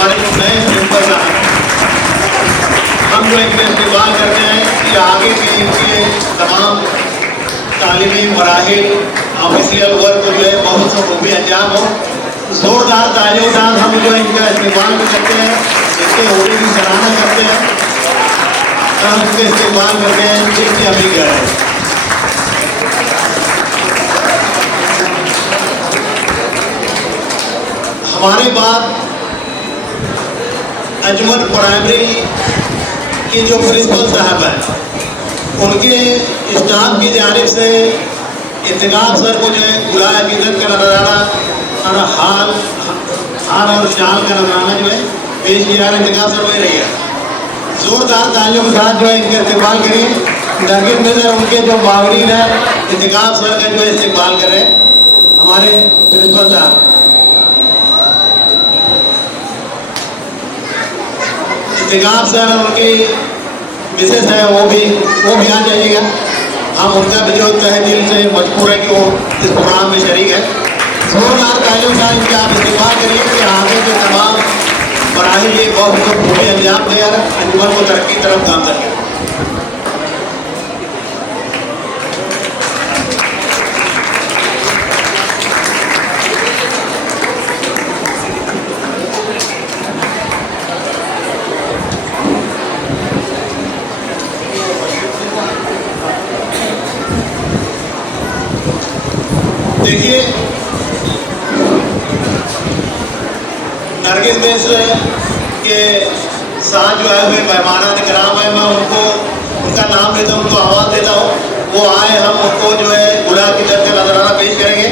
हमारे जो नए प्रिंसिपल साहब, हम जो इनका इस्तेमाल करते हैं कि आगे के इनके तमाम तालीमी मराहिल ऑफिशियल वर्क जो है बहुत सब वो भी अंजाम हो। जोरदार तालियों के साथ हम जो इनका इस्तेमाल भी करते हैं, इनके होने की सराहना करते हैं, हम इनका इस्तेमाल करते हैं जिसकी हम भी कह रहे हैं। हमारे बाद अंजुमन प्राइमरी के जो प्रिंसिपल साहब हैं, उनके स्टाफ की जानिब से इंतकाम सर को जो है गुलाब हकीकत का नजराना और हाल और शाल का नजराना जो है पेश किया है। इंतकाम सर वही रही है, जोरदार तालियों के साथ जो है इनका इस्तेमाल करिए। नरगिस मिर्जा उनके जो मावरीन है इंतकाम सर का जो है इस्तेमाल कर रहे हैं हमारे प्रिंसिपल साहब। इंतकाम सर उनकी मिसेस है वो भी आ जाइएगा। हम उनका भी जो तहे दिल से मजबूर है कि वो इस प्रोग्राम में शरीक है। जोरदार तालियों का इनका आप इस्तेमाल करिए कि आगे के तमाम मराहिल ये बहुत खूबी अंजाम दे और अंजुमन को तरक्की की तरफ काम करें। देखिए, नरगिस मिस के साथ जो आए हुए मेहमान कराम है, मैं उनको उनका नाम लेता हूँ, उनको आवाज़ देता हूँ, वो आए, हम उनको जो है गुलाब की तरफ से नजराना पेश करेंगे।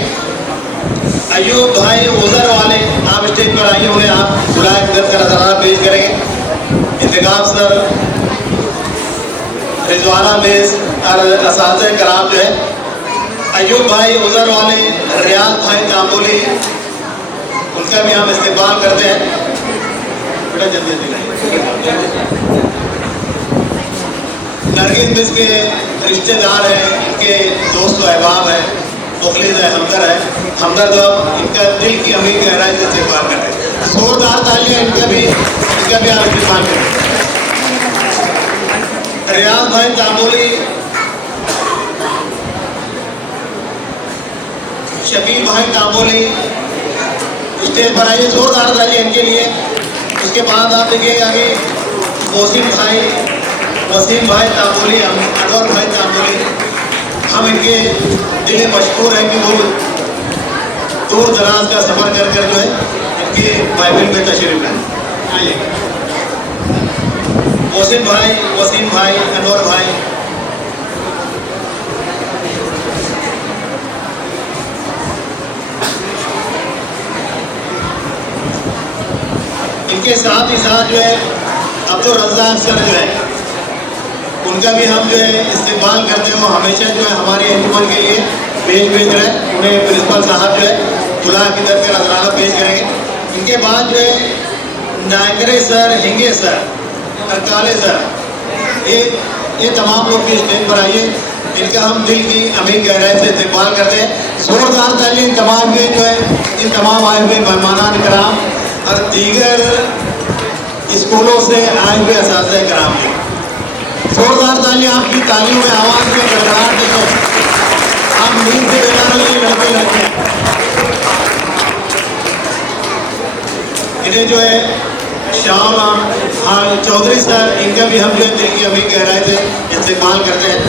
अयूब भाई उजर वाले आप स्टेज पर आइए, उन्हें आप गुलाब की तरफ से नजराना पेश करेंगे। इंतकाम सर, रिजवाना मिस और असातिज़े कराम जो है, अयूब भाई उजर वाले, रियाज भाई तांबोली, उनका भी हम इस्तेमाल करते हैं। बेटा जल्दी नरगिस मिस के रिश्तेदार हैं, इनके दोस्त अहबाब हैं, मुखलिस है, हमदर्द इनका दिल की अमीर गहराई से इस्तेमाल करते हैं। जोरदार तालियां इनका भी आप इस्तेमाल करें। रियाज भाई तांबोली, शकील भाई तांबोली स्टेज पर आइए, जोरदार तालियां इनके लिए। उसके बाद आप देखिएगा कि वसीम भाई तांबोली, अनवर भाई तांबोली, हम इनके दिल मशहूर हैं कि वो दूर दराज का सफ़र कर जो है इनकी महफिल में तशरीफ लाए। आइए वसीम भाई, अनवर भाई, इनके साथ ही साथ जो है अब्दुल रज़्ज़ाक सर जो है, उनका भी हम जो है इस्तेमाल करते हैं। वो हमेशा जो है हमारे अंजुमन के लिए भेज रहे हैं। उन्हें प्रिंसिपल साहब जो है गुलाब की तरफ से नजराना पेश करेंगे। इनके बाद जो है नायकरे सर, हिंगे सर और काले सर, ये तमाम लोग भी स्टेज पर आइए। इनका हम दिल की अमीर गहराई से इस्तेमाल करते हैं। जोरदार तालियां इन तमाम आए हुए मेहमान कराम और दीगर स्कूलों से आए हुए असातिज़े कराम की जोरदार तालियां आपकी तालियों में आवाज़ में गड़गड़ाहट देखो। हम नींद से बेदार नहीं लड़के लड़के इन्हें जो है शाम चौधरी सर, इनका भी हम जो है दिल की अमीर गहराई से इस्तेमाल करते हैं।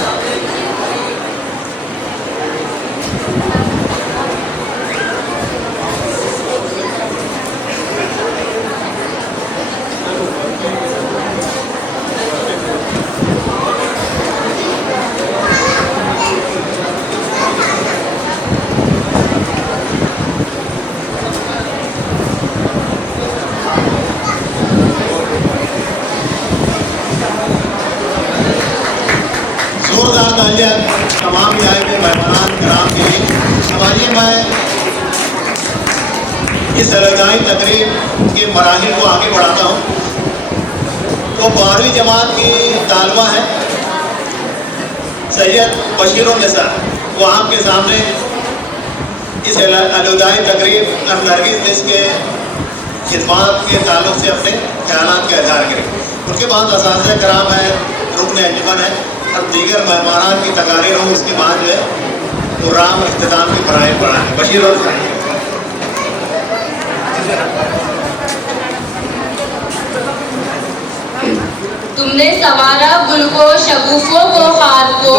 जोरदार तालियां तमाम आए हुए मेहमान कराम के लिए। अब आइए मैं इस अलगाई तकरीब के मराहिल को आगे बढ़ाता हूँ। वो 12वीं जमात की तालबा है सैयद बशीरुन्निसा, वो आपके सामने इस अलगाई तकरीब और नरगिस मिस के खिदमत के ताल्लुक से अपने ख्यालात का इजहार करें। उसके बाद असातिज़ा कराम है, रुकन अंजुमन है और दीगर मेहमानान की तकारीर हो। उसके बाद जो है प्रोग्राम इख्तिताम की फराइज़ बढ़ाएँ। बशीर और तुमने संवारा गुल को, शगुफों को, हार को,